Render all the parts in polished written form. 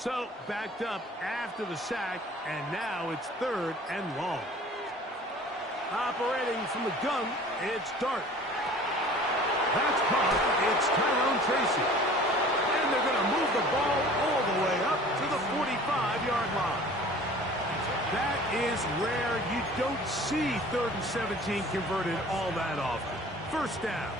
So, backed up after the sack, and now it's 3rd and long. Operating from the gun, it's Dart. That's caught. It's Tyrone Tracy. And they're going to move the ball all the way up to the 45-yard line. That is rare. You don't see 3rd and 17 converted all that often. First down.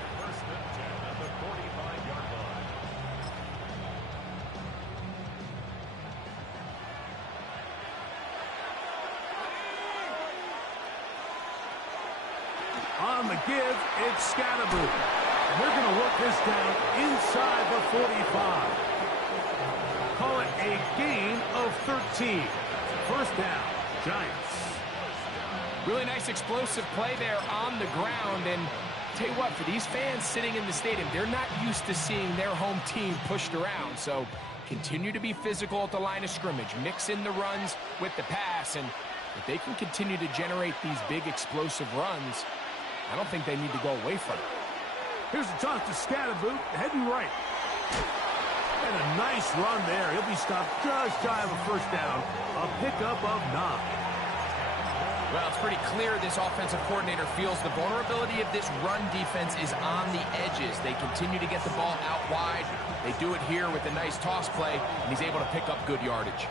On the give, it's Scatterboot. They're going to work this down inside the 45. Call it a gain of 13. First down, Giants. Really nice explosive play there on the ground. And tell you what, for these fans sitting in the stadium, they're not used to seeing their home team pushed around. So continue to be physical at the line of scrimmage. Mix in the runs with the pass. And if they can continue to generate these big explosive runs, I don't think they need to go away from it. Here's a toss to Scatterboot, heading right. And a nice run there. He'll be stopped just shy of a first down. A pickup of 9. Well, it's pretty clear this offensive coordinator feels the vulnerability of this run defense is on the edges. They continue to get the ball out wide. They do it here with a nice toss play, and he's able to pick up good yardage.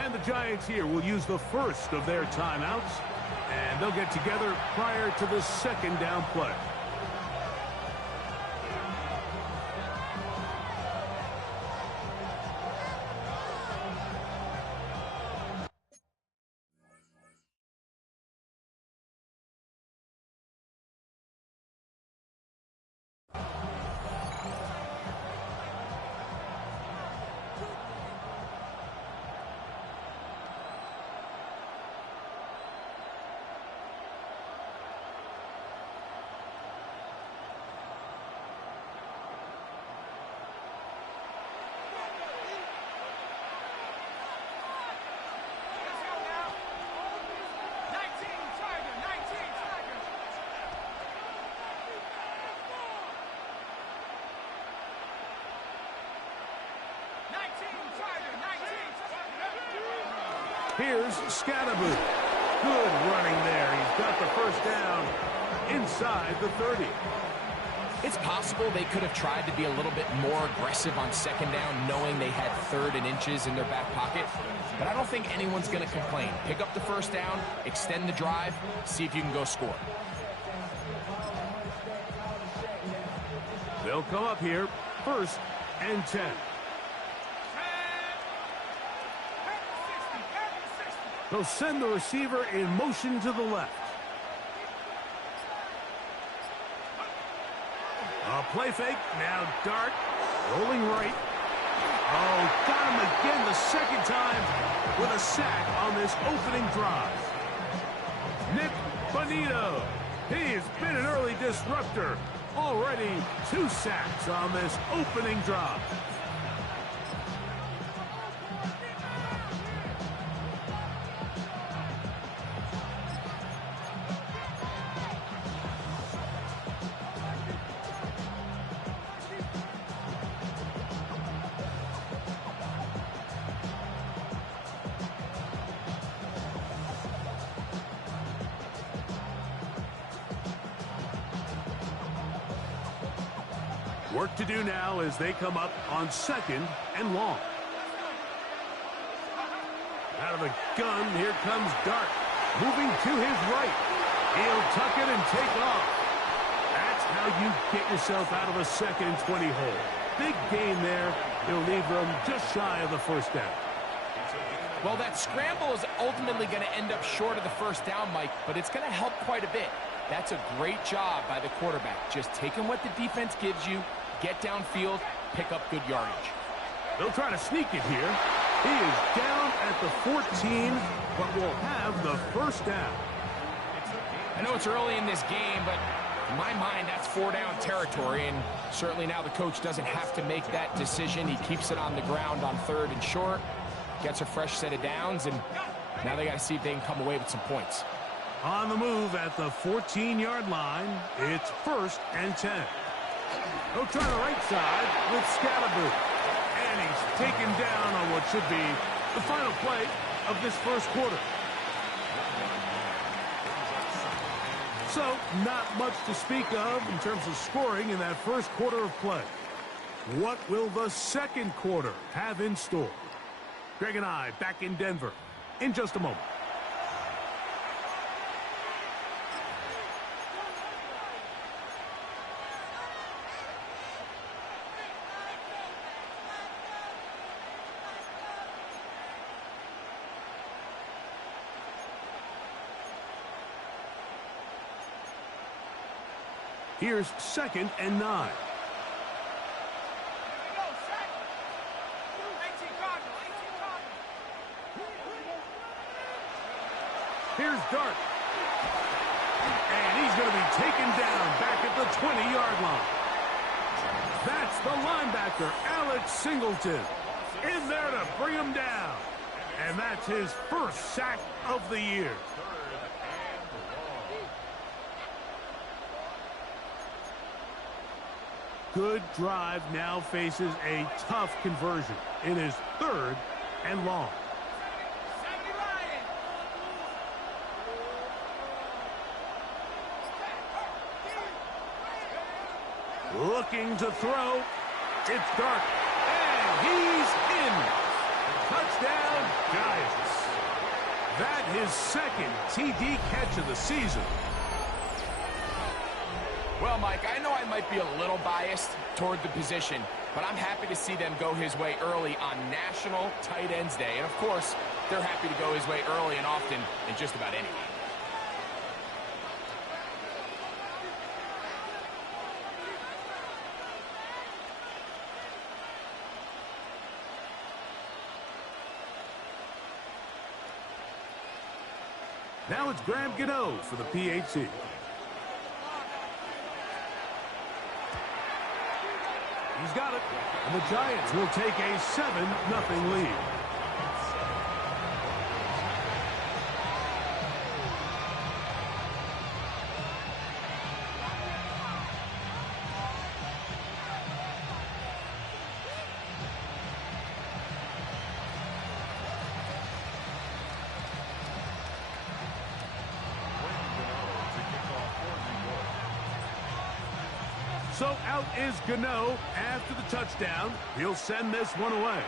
And the Giants here will use the first of their timeouts. And they'll get together prior to the second down play. Here's Scatterboot. Good running there. He's got the first down inside the 30. It's possible they could have tried to be a little bit more aggressive on second down, knowing they had 3rd and inches in their back pocket. But I don't think anyone's going to complain. Pick up the first down, extend the drive, see if you can go score. They'll come up here, 1st and 10. They'll send the receiver in motion to the left. A play fake. Now Dart rolling right. Oh, got him again the second time with a sack on this opening drive. Nick Bonito. He has been an early disruptor. Already 2 sacks on this opening drive. Work to do now as they come up on 2nd and long. Out of the gun, here comes Dart. Moving to his right. He'll tuck it and take off. That's how you get yourself out of a 2nd and 20 hole. Big gain there. He'll leave them just shy of the first down. Well, that scramble is ultimately going to end up short of the first down, Mike, but it's going to help quite a bit. That's a great job by the quarterback. Just taking what the defense gives you, get downfield, pick up good yardage. They'll try to sneak it here. He is down at the 14, but will have the first down. I know it's early in this game, but in my mind, that's 4-down territory, and certainly now the coach doesn't have to make that decision. He keeps it on the ground on 3rd and short, gets a fresh set of downs, and now they got to see if they can come away with some points. On the move at the 14-yard line, it's 1st and 10. They'll try the right side with Scatterboot. And he's taken down on what should be the final play of this first quarter. So, not much to speak of in terms of scoring in that first quarter of play. What will the second quarter have in store? Greg and I back in Denver in just a moment. Here's 2nd and 9. Here's Dart. And he's going to be taken down back at the 20-yard line. That's the linebacker, Alex Singleton, in there to bring him down. And that's his first sack of the year. Good drive now faces a tough conversion. It is 3rd and long. Looking to throw. It's Dart. And he's in. Touchdown, Giants. That his 2nd TD catch of the season. Well, Mike, I know I might be a little biased toward the position, but I'm happy to see them go his way early on National Tight Ends Day. And, of course, they're happy to go his way early and often in just about any game. Now it's Graham Gano for the PAT. He's got it. And the Giants will take a 7-0 lead. So out is Gano after the touchdown. He'll send this one away.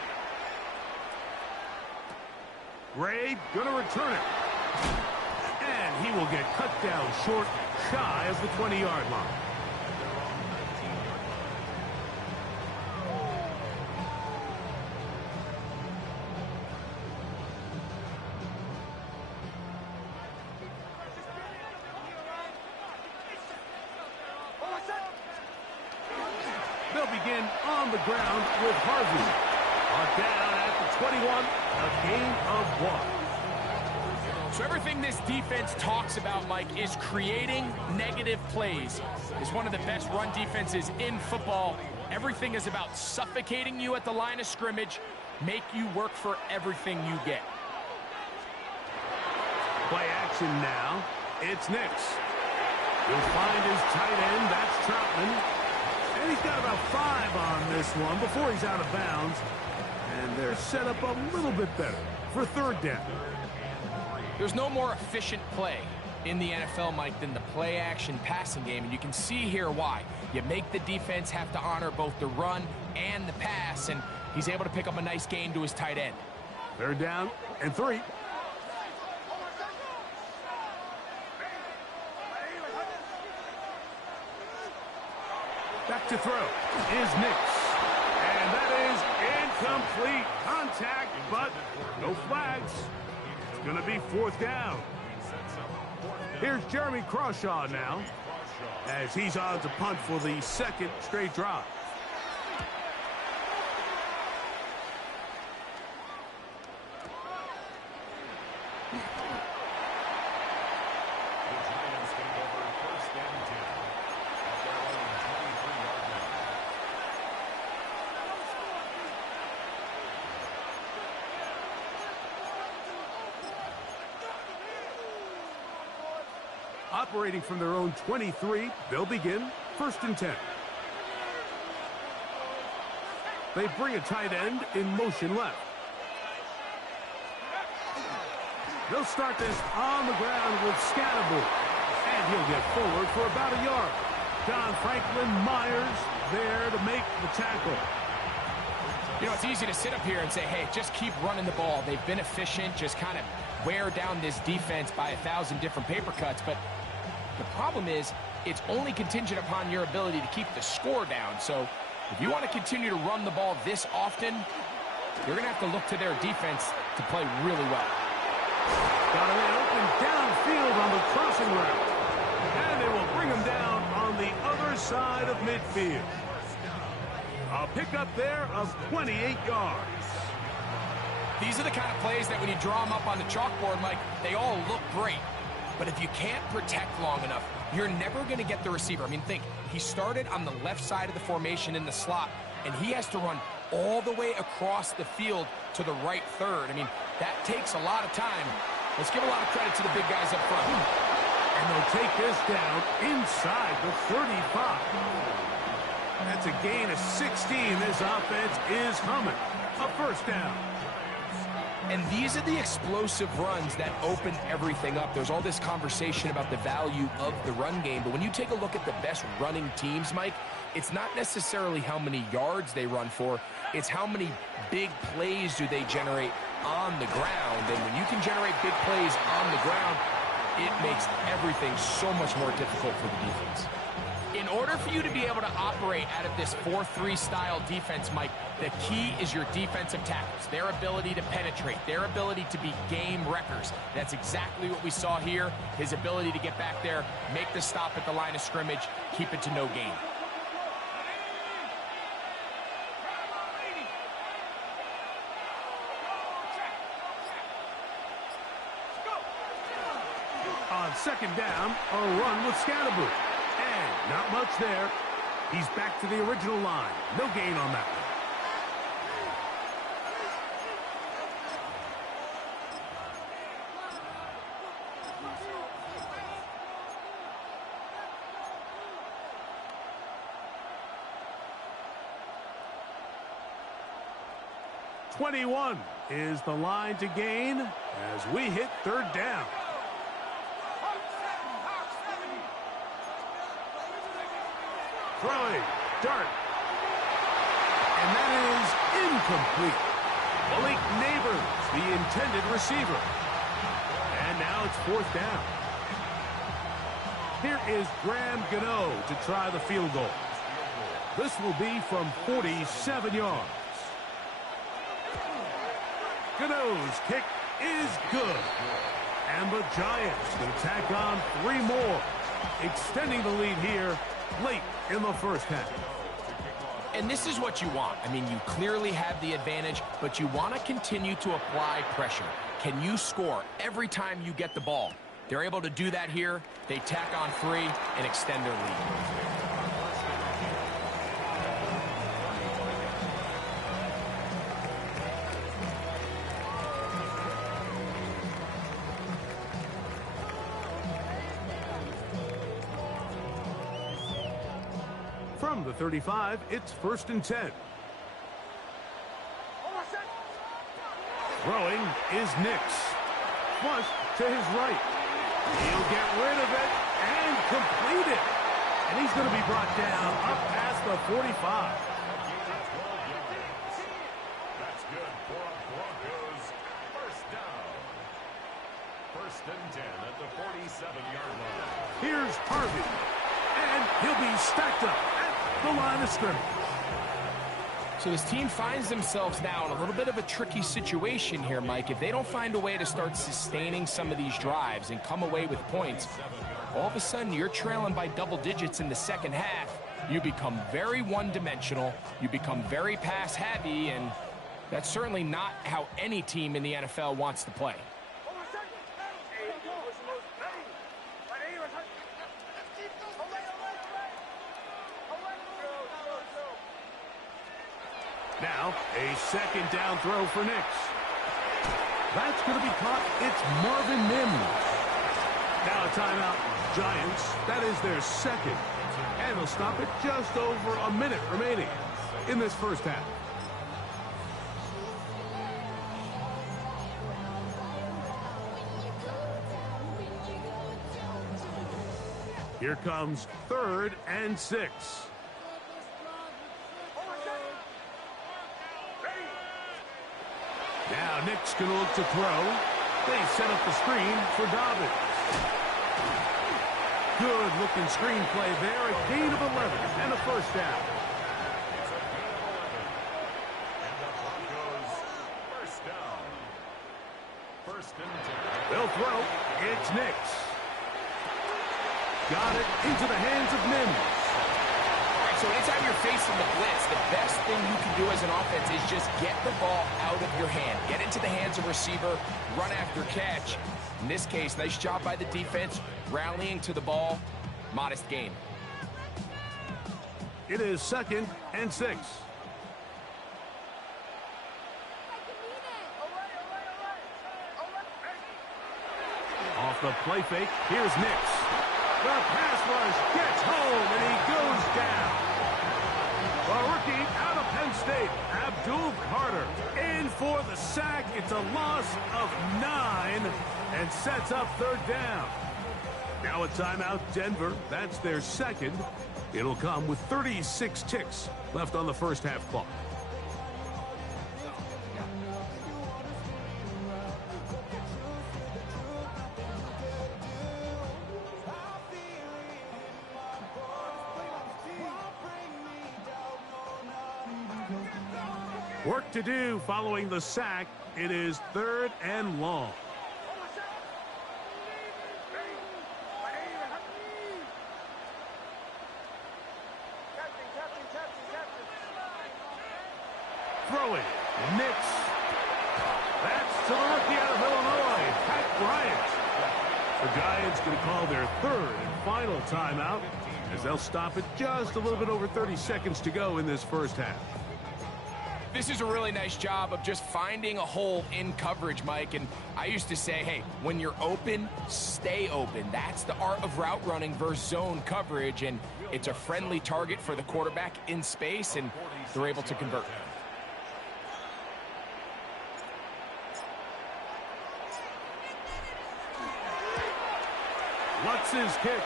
Ray gonna return it. And he will get cut down short, shy of the 20-yard line. They'll begin on the ground with Harvey. Down at the 21, a gain of 1. So everything this defense talks about, Mike, is creating negative plays. It's one of the best run defenses in football. Everything is about suffocating you at the line of scrimmage, make you work for everything you get. Play action now. It's Nix. He'll find his tight end. That's Troutman. And he's got about 5 on this one before he's out of bounds. And they're set up a little bit better for 3rd down. There's no more efficient play in the NFL, Mike, than the play-action passing game. And you can see here why. You make the defense have to honor both the run and the pass. And he's able to pick up a nice gain to his tight end. 3rd down and 3. Back to throw is Nix. And that is incomplete. Contact, but no flags. It's going to be 4th down. Here's Jeremy Crawshaw now, as he's on to punt for the 2nd straight drive. Operating from their own 23, they'll begin 1st and 10. They bring a tight end in motion left. They'll start this on the ground with Scatterbull. And he'll get forward for about a yard. John Franklin Myers there to make the tackle. You know, it's easy to sit up here and say, hey, just keep running the ball. They've been efficient, just kind of wear down this defense by 1,000 different paper cuts. But the problem is, it's only contingent upon your ability to keep the score down. So if you want to continue to run the ball this often, you're going to have to look to their defense to play really well. Got a man open downfield on the crossing route. And they will bring him down on the other side of midfield. A pickup there of 28 yards. These are the kind of plays that when you draw them up on the chalkboard, Mike, they all look great. But if you can't protect long enough, you're never going to get the receiver. I mean, think, he started on the left side of the formation in the slot, and he has to run all the way across the field to the right third. I mean, that takes a lot of time. Let's give a lot of credit to the big guys up front. And they'll take this down inside the 35. That's a gain of 16. This offense is humming. A first down. And these are the explosive runs that open everything up. There's all this conversation about the value of the run game, but when you take a look at the best running teams, Mike, it's not necessarily how many yards they run for, it's how many big plays do they generate on the ground. And when you can generate big plays on the ground, it makes everything so much more difficult for the defense. In order for you to be able to operate out of this 4-3 style defense, Mike, the key is your defensive tackles, their ability to penetrate, their ability to be game wreckers. That's exactly what we saw here, his ability to get back there, make the stop at the line of scrimmage, keep it to no gain. On second down, a run with Scatterbull. And not much there. He's back to the original line. No gain on that one. "21 is the line to gain as we hit third down. Throwing, dart, and that is incomplete. Malik Neighbors, the intended receiver. And now it's fourth down. Here is Graham Gano to try the field goal. This will be from 47 yards. Gano's kick is good. And the Giants will tack on 3 more, extending the lead here late in the first half. And this is what you want. I mean, you clearly have the advantage, but you want to continue to apply pressure. Can you score every time you get the ball? They're able to do that here. They tack on 3 and extend their lead. From the 35, it's 1st and 10. Throwing is Nix. Flush to his right. He'll get rid of it and complete it. And he's going to be brought down up past the 45. That's good for a Broncos first down. 1st and 10 at the 47-yard line. Here's Harvey. And he'll be stacked up at the line of scrimmage. So this team finds themselves now in a little bit of a tricky situation here, Mike. If they don't find a way to start sustaining some of these drives and come away with points, all of a sudden you're trailing by double digits in the second half. You become very one-dimensional. You become very pass-heavy, and that's certainly not how any team in the NFL wants to play. Now, a second down throw for Nix. That's going to be caught. It's Marvin Mims. Now a timeout. Giants, that is their second. And they'll stop it just over a minute remaining in this first half. Here comes 3rd and 6. Now Nick's going to look to throw. They set up the screen for Dobbins. Good looking screenplay there. A gain of 11 and a first down. They'll throw. It's Nix. Got it into the hands of Mims. All right, so anytime you're facing the blitz, the best thing you can do as an offense is just get the ball out of your hand. Get into the hands of receiver, run after catch. In this case, nice job by the defense, rallying to the ball. Modest gain. It is 2nd and 6. Off the play fake, here's Nix. The pass rush gets home, and he goes down. The rookie out of Penn State, Abdul Carter, in for the sack. It's a loss of 9 and sets up 3rd down. Now a timeout, Denver. That's their 2nd. It'll come with 36 ticks left on the first half clock. Work to do following the sack. It is 3rd and long. Throwing. Nix. That's to the rookie out of Illinois, Pat Bryant. The Giants going to call their 3rd and final timeout as they'll stop it just a little bit over 30 seconds to go in this first half. This is a really nice job of just finding a hole in coverage, Mike. And I used to say, hey, when you're open, stay open. That's the art of route running versus zone coverage. And it's a friendly target for the quarterback in space, and they're able to convert. Lutz's kick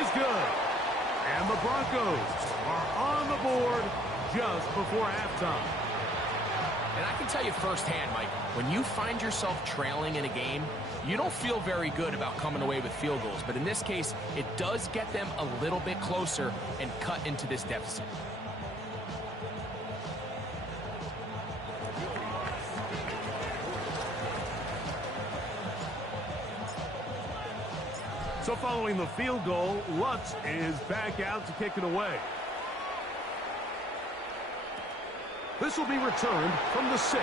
is good. And the Broncos are on the board just before halftime. And I can tell you firsthand, Mike, when you find yourself trailing in a game, you don't feel very good about coming away with field goals. But in this case, it does get them a little bit closer and cut into this deficit. So following the field goal, Lutz is back out to kick it away. This will be returned from the 6.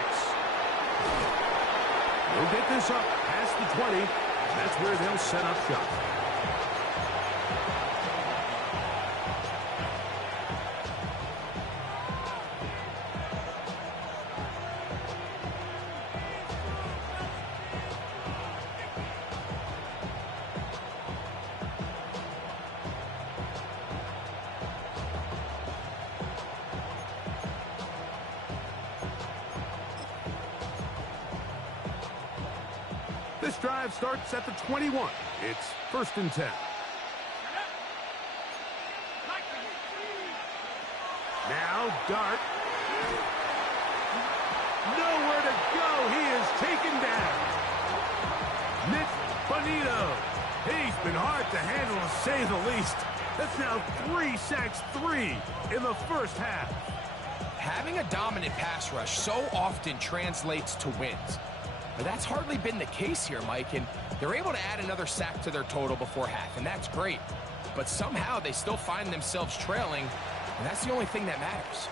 They'll get this up past the 20. That's where they'll set up shop. This drive starts at the 21. It's 1st and 10. Now Dart. Nowhere to go. He is taken down. Nick Bonito. He's been hard to handle, to say the least. That's now 3 sacks, 3 in the first half. Having a dominant pass rush so often translates to wins. But that's hardly been the case here, Mike, and they're able to add another sack to their total before half, and that's great. But somehow they still find themselves trailing, and that's the only thing that matters.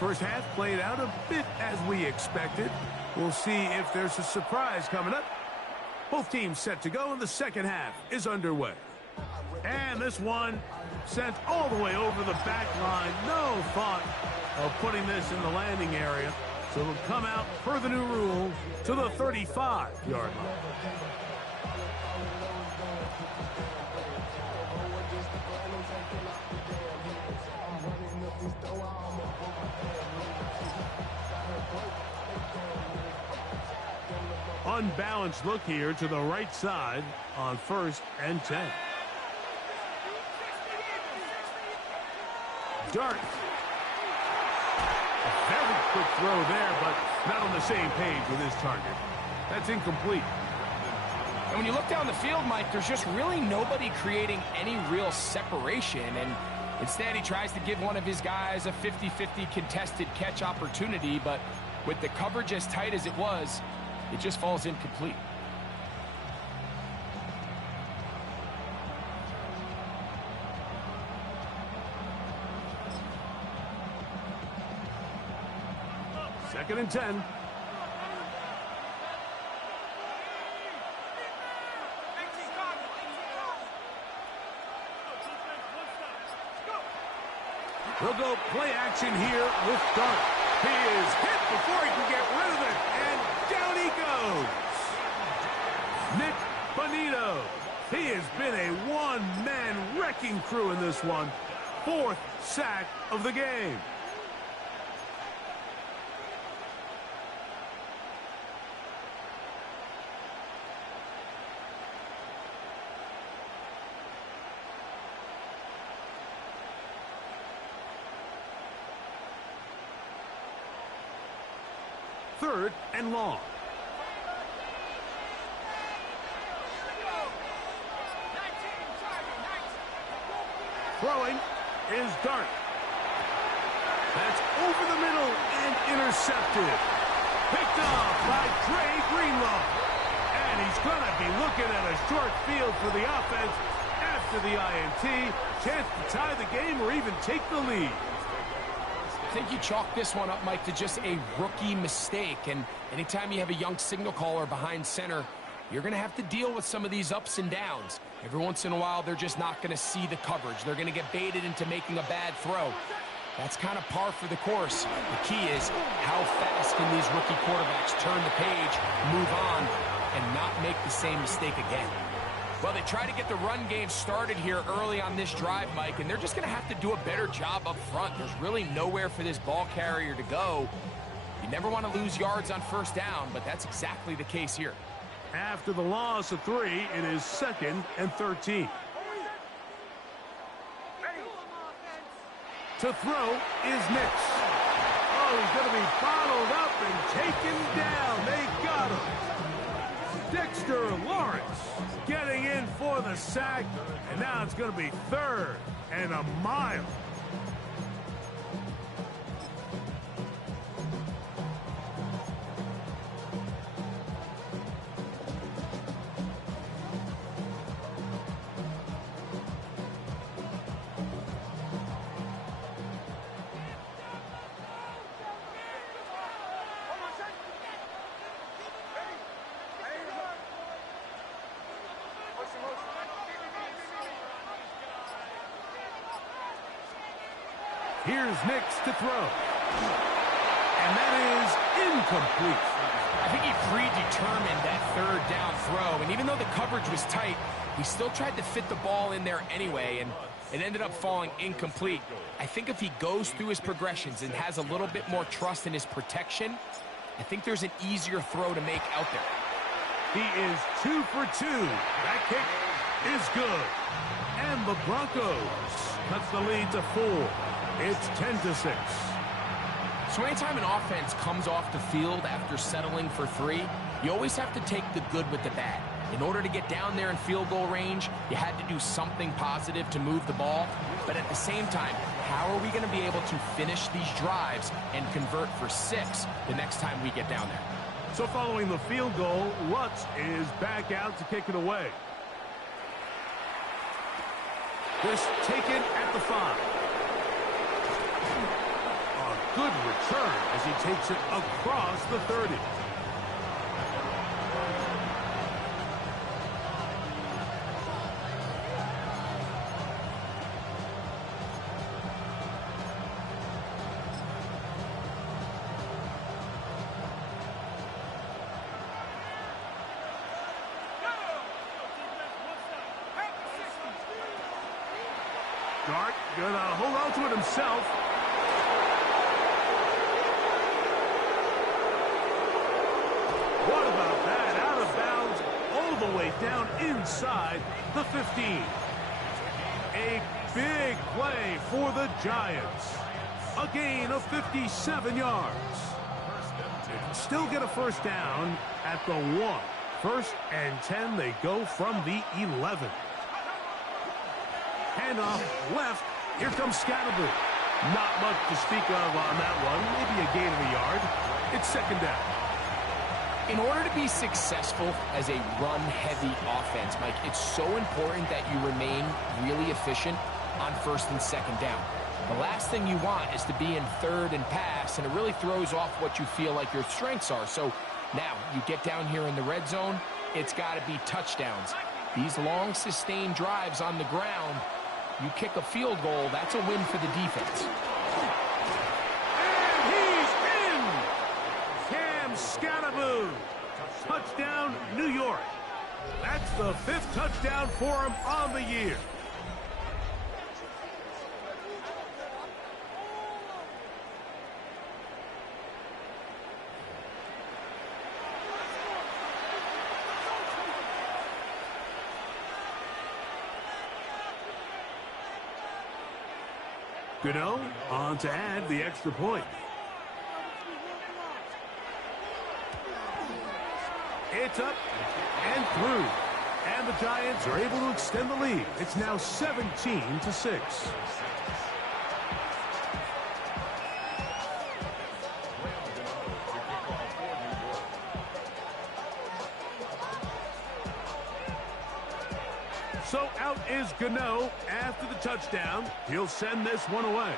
First half played out a bit as we expected. We'll see if there's a surprise coming up. Both teams set to go, and the second half is underway. And this one Sent all the way over the back line. No thought of putting this in the landing area. So it'll come out per the new rule to the 35-yard line. Unbalanced look here to the right side on 1st and 10. Dart. A very quick throw there, but not on the same page with his target. That's incomplete. And when you look down the field, Mike, there's just really nobody creating any real separation. And instead, he tries to give one of his guys a 50-50 contested catch opportunity. But with the coverage as tight as it was, it just falls incomplete. Second and 10. We'll go play action here with Dart. He is hit before he can get rid of it, and down he goes. Nick Bonito. He has been a one-man wrecking crew in this one. 4th sack of the game. Third and long. Throwing is Dart. That's over the middle and intercepted. Picked off by Dre Greenlaw. And he's going to be looking at a short field for the offense after the INT. Chance to tie the game or even take the lead. I think you chalk this one up, Mike, to just a rookie mistake. And anytime you have a young signal caller behind center, you're going to have to deal with some of these ups and downs. Every once in a while, they're just not going to see the coverage. They're going to get baited into making a bad throw. That's kind of par for the course. The key is how fast can these rookie quarterbacks turn the page, move on, and not make the same mistake again. Well, they try to get the run game started here early on this drive, Mike, and they're just going to have to do a better job up front. There's really nowhere for this ball carrier to go. You never want to lose yards on first down, but that's exactly the case here. After the loss of 3, it is 2nd and 13. To throw is Nix. Oh, he's going to be bottled up and taken down. They got him. Dexter Lawrence getting in for the sack, and now it's going to be 3rd and a mile. Here's Nix to throw. And that is incomplete. I think he predetermined that 3rd down throw, and even though the coverage was tight, he still tried to fit the ball in there anyway, and it ended up falling incomplete. I think if he goes through his progressions and has a little bit more trust in his protection, I think there's an easier throw to make out there. He is 2 for 2. That kick is good. And the Broncos cuts the lead to 4. It's 10-6. So anytime an offense comes off the field after settling for 3, you always have to take the good with the bad. In order to get down there in field goal range, you had to do something positive to move the ball. But at the same time, how are we going to be able to finish these drives and convert for 6 the next time we get down there? So following the field goal, Lutz is back out to kick it away. This taken at the 5. A good return as he takes it across the 30. Dart gonna hold on to it himself. What about that? Out of bounds, all the way down inside the 15. A big play for the Giants. A gain of 57 yards. They can still get a first down at the 1. First and 10, they go from the 11. Handoff left. Here comes Scatterby. Not much to speak of on that one. Maybe a gain of a yard. It's second down. In order to be successful as a run-heavy offense, Mike, it's so important that you remain really efficient on first and second down. The last thing you want is to be in third and pass, and it really throws off what you feel like your strengths are. So now you get down here in the red zone, it's got to be touchdowns. These long, sustained drives on the ground, you kick a field goal, that's a win for the defense. And he's in! Cam Scatterby. Touchdown, New York. That's the 5th touchdown for him on the year. Gano on to add the extra point. It's up and through. And the Giants are able to extend the lead. It's now 17-6. So out is Gano after the touchdown. He'll send this one away.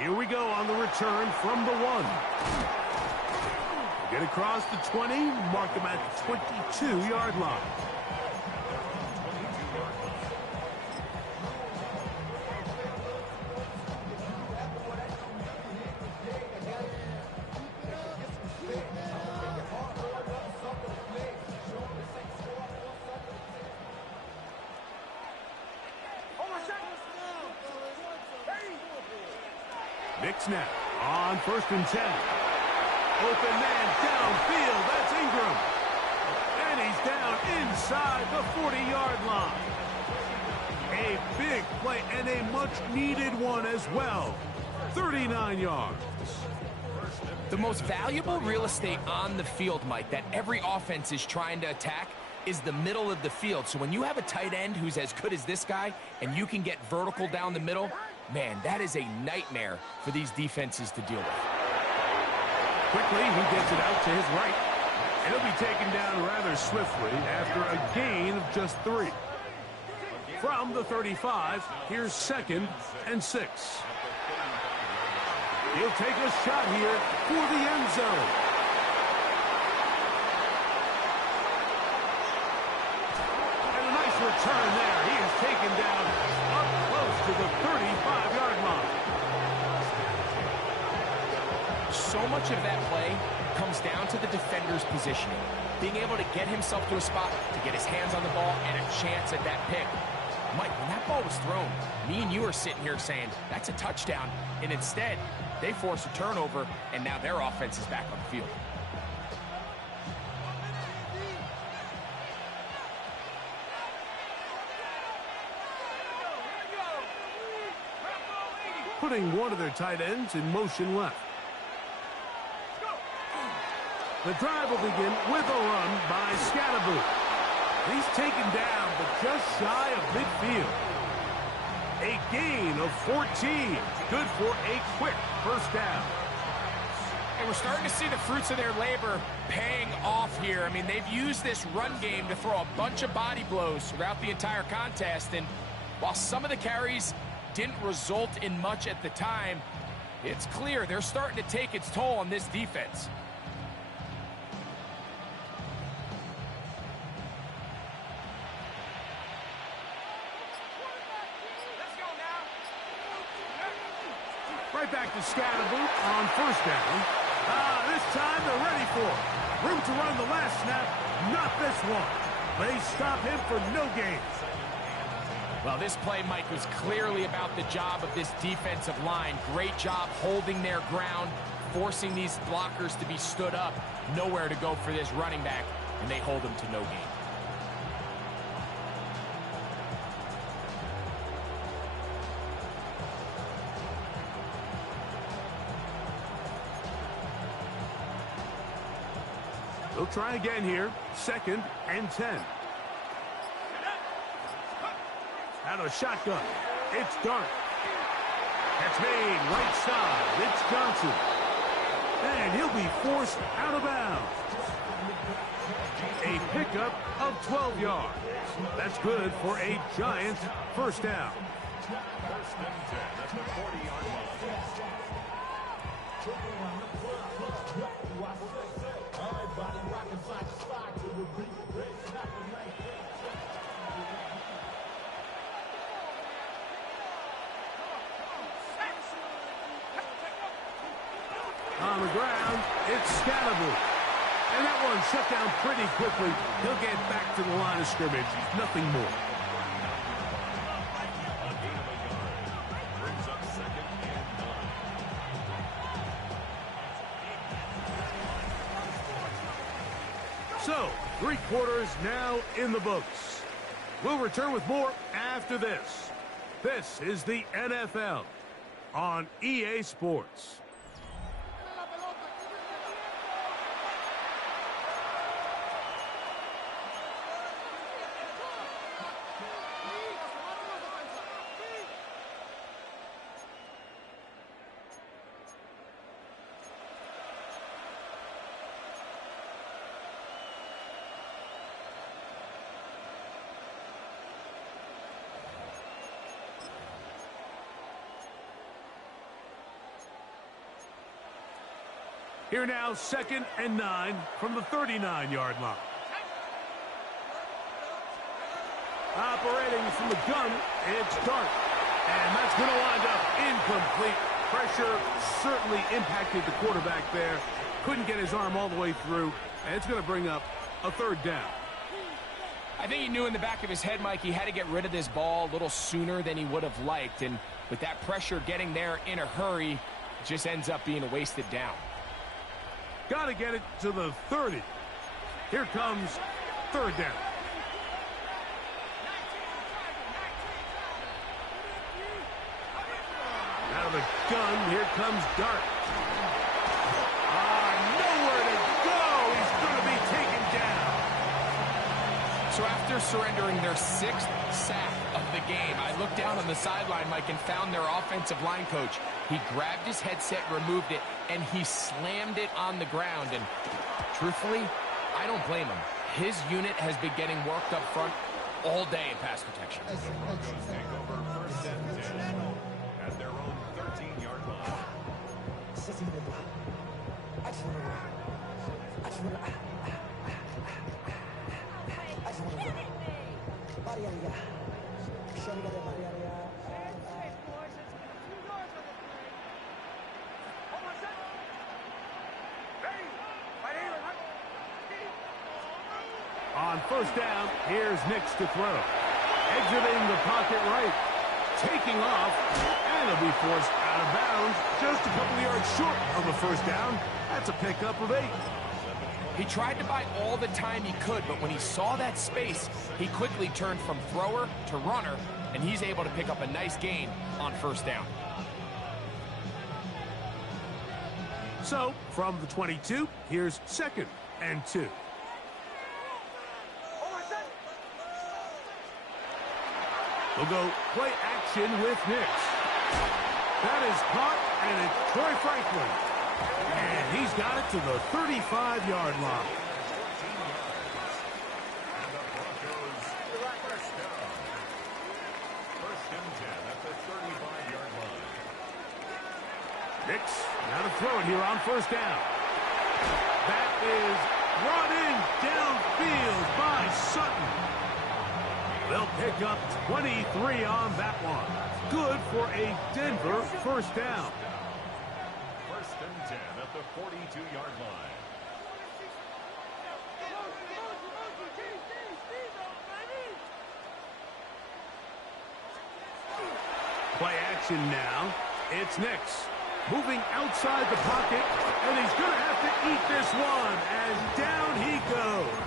Here we go on the return from the 1. Get across the 20, mark him at the 22-yard line. Nick snap on first and 10. Open man downfield. That's Ingram. And he's down inside the 40-yard line. A big play and a much-needed one as well. 39 yards. The most valuable real estate on the field, Mike, that every offense is trying to attack is the middle of the field. So when you have a tight end who's as good as this guy and you can get vertical down the middle, man, that is a nightmare for these defenses to deal with. Quickly, he gets it out to his right. And he'll be taken down rather swiftly after a gain of just 3. From the 35, here's 2nd and 6. He'll take a shot here for the end zone. And a nice return there. He is taken down up close to the 35-yard line. So much of that play comes down to the defender's positioning. Being able to get himself to a spot, to get his hands on the ball, and a chance at that pick. Mike, when that ball was thrown, me and you are sitting here saying, that's a touchdown. And instead, they force a turnover, and now their offense is back on the field. Putting one of their tight ends in motion left. The drive will begin with a run by Scatterby. He's taken down, but just shy of midfield. A gain of 14. Good for a quick first down. And we're starting to see the fruits of their labor paying off here. I mean, they've used this run game to throw a bunch of body blows throughout the entire contest. And while some of the carries didn't result in much at the time, it's clear they're starting to take its toll on this defense. Right back to Scatterby on first down. This time they're ready for it. Room to run the last snap, not this one. They stop him for no gain. Well, this play, Mike, was clearly about the job of this defensive line. Great job holding their ground, forcing these blockers to be stood up. Nowhere to go for this running back, and they hold him to no gain. They'll try again here. 2nd and 10. Out of the shotgun. It's Dart. That's made right side. It's Johnson. And he'll be forced out of bounds. A pickup of 12 yards. That's good for a Giants first down. 1st and 10 at the 40-yard line. On the ground, it's Scalaboo. And that one shut down pretty quickly. He'll get back to the line of scrimmage. Nothing more. A gain of a yard. Brings up 2nd and 9. So, 3 quarters now in the books. We'll return with more after this. This is the NFL on EA Sports. Here now, 2nd and 9 from the 39-yard line. Operating from the gun, it's Dart. And that's going to wind up incomplete. Pressure certainly impacted the quarterback there. Couldn't get his arm all the way through. And it's going to bring up a 3rd down. I think he knew in the back of his head, Mike, he had to get rid of this ball a little sooner than he would have liked. And with that pressure getting there in a hurry, it just ends up being a wasted down. Got to get it to the 30. Here comes 3rd down. Out of the gun, here comes Dart. Nowhere to go. He's going to be taken down. So after surrendering their 6th sack of the game, I looked down on the sideline, Mike, and found their offensive line coach. He grabbed his headset, removed it, and he slammed it on the ground. And truthfully, I don't blame him. His unit has been getting worked up front all day in pass protection. Broncos take over 1st and 10 at their own 13-yard line. On 1st down, here's Nix to throw. Exiting the pocket right. Taking off, and he'll be forced out of bounds. Just a couple of yards short of a 1st down. That's a pickup of 8. He tried to buy all the time he could, but when he saw that space, he quickly turned from thrower to runner, and he's able to pick up a nice gain on 1st down. So, from the 22, here's 2nd and 2. We'll go play action with Nix. That is caught, and it's Troy Franklin. And he's got it to the 35-yard line. And the Broncos first down. 1st and 10 at the 35-yard line. Nix, now to throw it here on 1st down. That is brought in downfield by Sutton. They'll pick up 23 on that one. Good for a Denver 1st down. 1st and 10 at the 42-yard line. Play action now. It's Nix. Moving outside the pocket, and he's going to have to eat this one, and down he goes.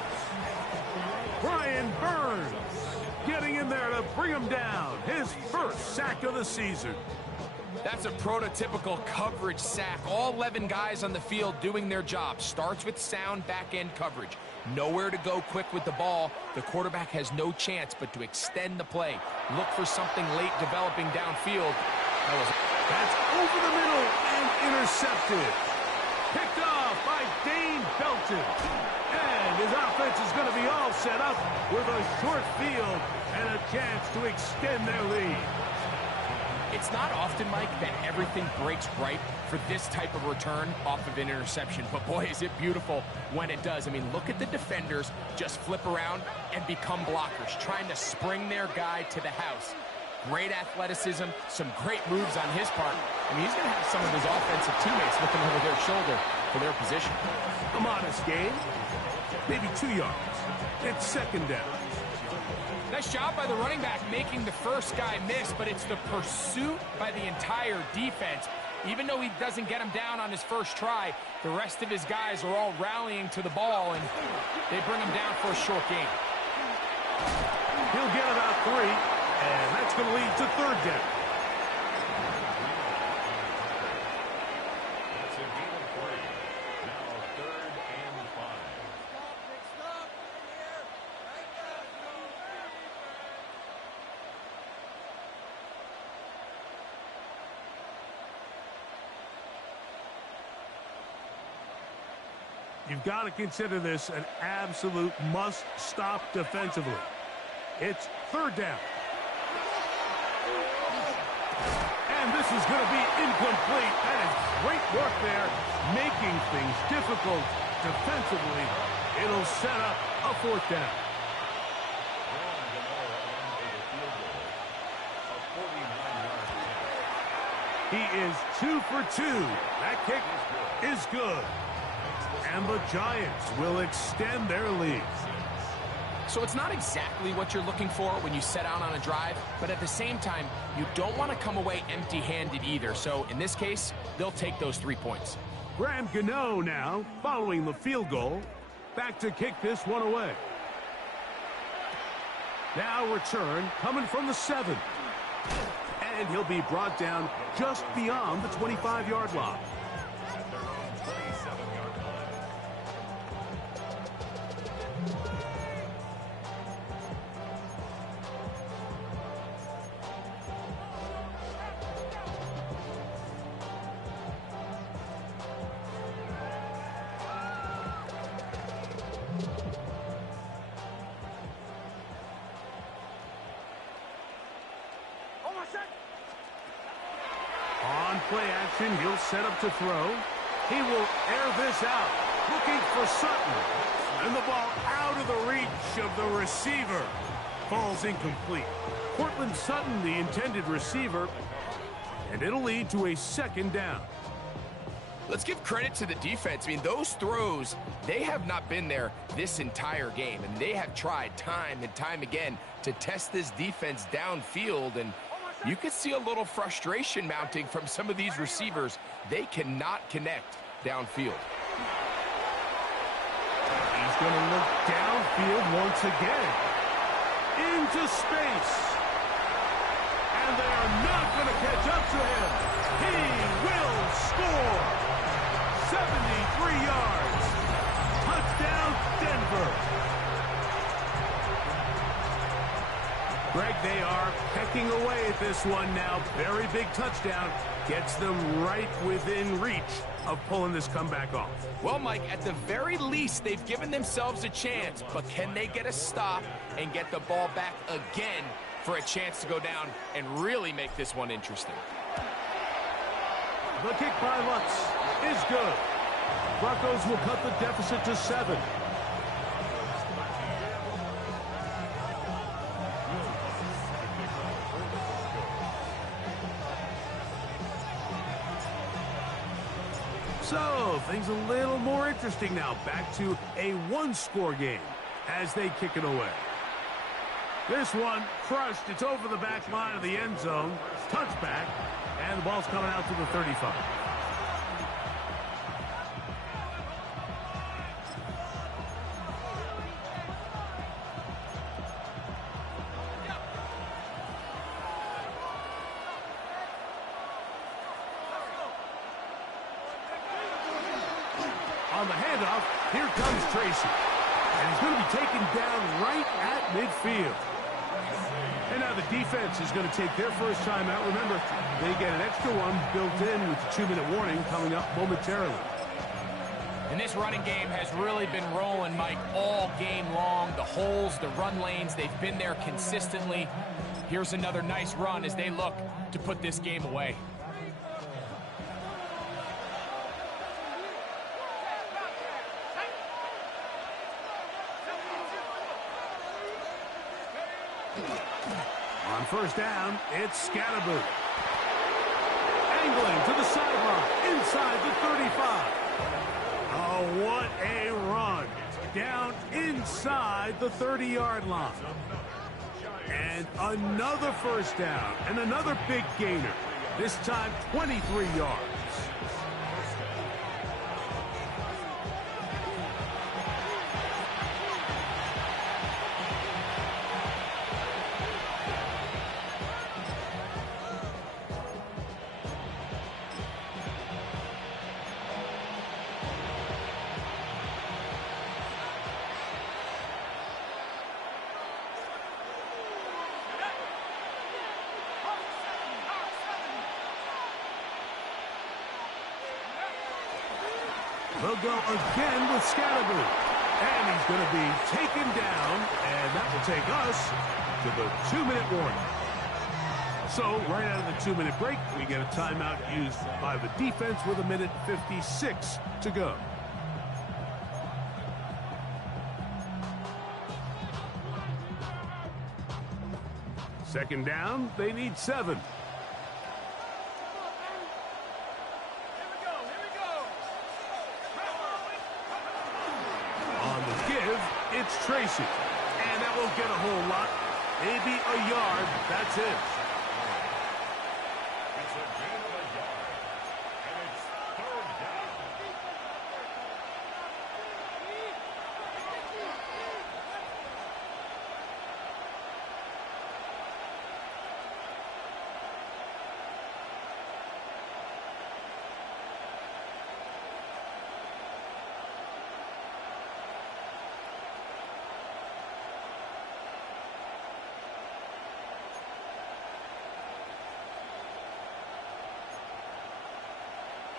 Brian Burns getting in there to bring him down. His first sack of the season. That's a prototypical coverage sack. All 11 guys on the field doing their job. Starts with sound back-end coverage. Nowhere to go quick with the ball. The quarterback has no chance but to extend the play. Look for something late developing downfield. That's over the middle and intercepted. Picked off by Dane Belton. And his offense is going to be all set up with a short field and a chance to extend their lead. It's not often, Mike, that everything breaks right for this type of return off of an interception. But, boy, is it beautiful when it does. I mean, look at the defenders just flip around and become blockers, trying to spring their guy to the house. Great athleticism, some great moves on his part. I mean, he's going to have some of his offensive teammates looking over their shoulder for their position. A modest gain, maybe 2 yards. It's second down. Nice job by the running back making the first guy miss, but it's the pursuit by the entire defense. Even though he doesn't get him down on his first try, the rest of his guys are all rallying to the ball, and they bring him down for a short gain. He'll get about 3, and that's going to lead to third down. It's a gain of 3. Now 3rd and 5. You've got to consider this an absolute must-stop defensively. It's third down. And this is going to be incomplete. That is great work there, making things difficult defensively. It'll set up a fourth down. He is 2 for 2. That kick is good. And the Giants will extend their lead. So it's not exactly what you're looking for when you set out on a drive, but at the same time, you don't want to come away empty-handed either. So in this case, they'll take those 3 points. Graham Gano now, following the field goal, back to kick this one away. Now return coming from the 7. And he'll be brought down just beyond the 25-yard line. On play action, he'll set up to throw. He will air this out, looking for Sutton. And the ball out of the reach of the receiver. Falls incomplete. Cortland Sutton, the intended receiver, and it'll lead to a second down. Let's give credit to the defense. I mean, those throws, they have not been there this entire game, and they have tried time and time again to test this defense downfield, and you could see a little frustration mounting from some of these receivers. They cannot connect downfield. He's going to look downfield once again. Into space. And they are not going to catch up to him. He will score. 73 yards. Touchdown, Denver. Greg, they are pecking away at this one now. Very big touchdown. Gets them right within reach of pulling this comeback off. Well, Mike, at the very least, they've given themselves a chance, but can they get a stop and get the ball back again for a chance to go down and really make this one interesting? The kick by Lutz is good. Broncos will cut the deficit to 7. So, things a little more interesting now. Back to a one-score game as they kick it away. This one crushed. It's over the back line of the end zone. Touchback. And the ball's coming out to the 35. On the handoff, here comes Tracy. And he's going to be taken down right at midfield. And now the defense is going to take their first time out. Remember, they get an extra one built in with the 2-minute warning coming up momentarily. And this running game has really been rolling, Mike, all game long. The holes, the run lanes, they've been there consistently. Here's another nice run as they look to put this game away. On first down, it's Scatterboot. Angling to the sideline, inside the 35. Oh, what a run. Down inside the 30-yard line. And another first down, and another big gainer. This time, 23 yards. They'll go again with Scatterboot. And he's going to be taken down, and that will take us to the 2-minute warning. So, right out of the 2-minute break, we get a timeout used by the defense with 1:56 to go. Second down, they need 7. It's Tracy, and that won't get a whole lot. Maybe a yard. That's it. It's a gain of a yard, and it's third down.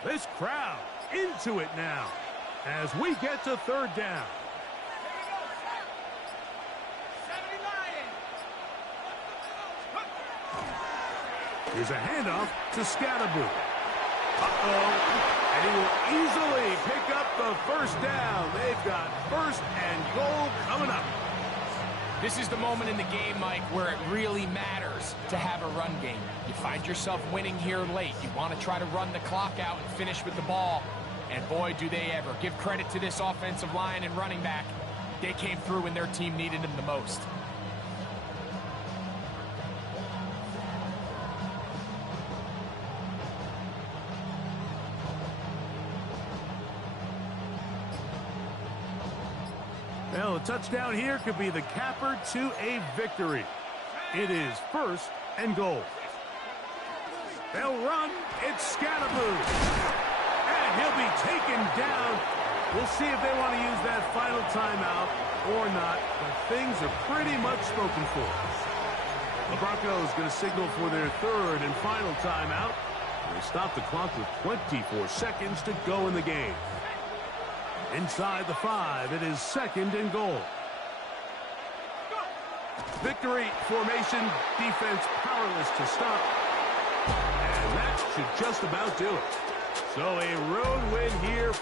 This crowd into it now as we get to third down. Here's a handoff to Scatterboot. And he will easily pick up the first down. They've got first and goal coming up. This is the moment in the game, Mike, where it really matters to have a run game. You find yourself winning here late. You want to try to run the clock out and finish with the ball. And boy, do they ever. Give credit to this offensive line and running back. They came through when their team needed them the most. Well, a touchdown here could be the capper to a victory. It is first and goal. They'll run. It's Scatterboot. And he'll be taken down. We'll see if they want to use that final timeout or not. But things are pretty much spoken for. The Broncos going to signal for their third and final timeout. They stop the clock with 24 seconds to go in the game. Inside the 5, it is second and goal. Victory formation, defense powerless to stop. And that should just about do it. So a road win here for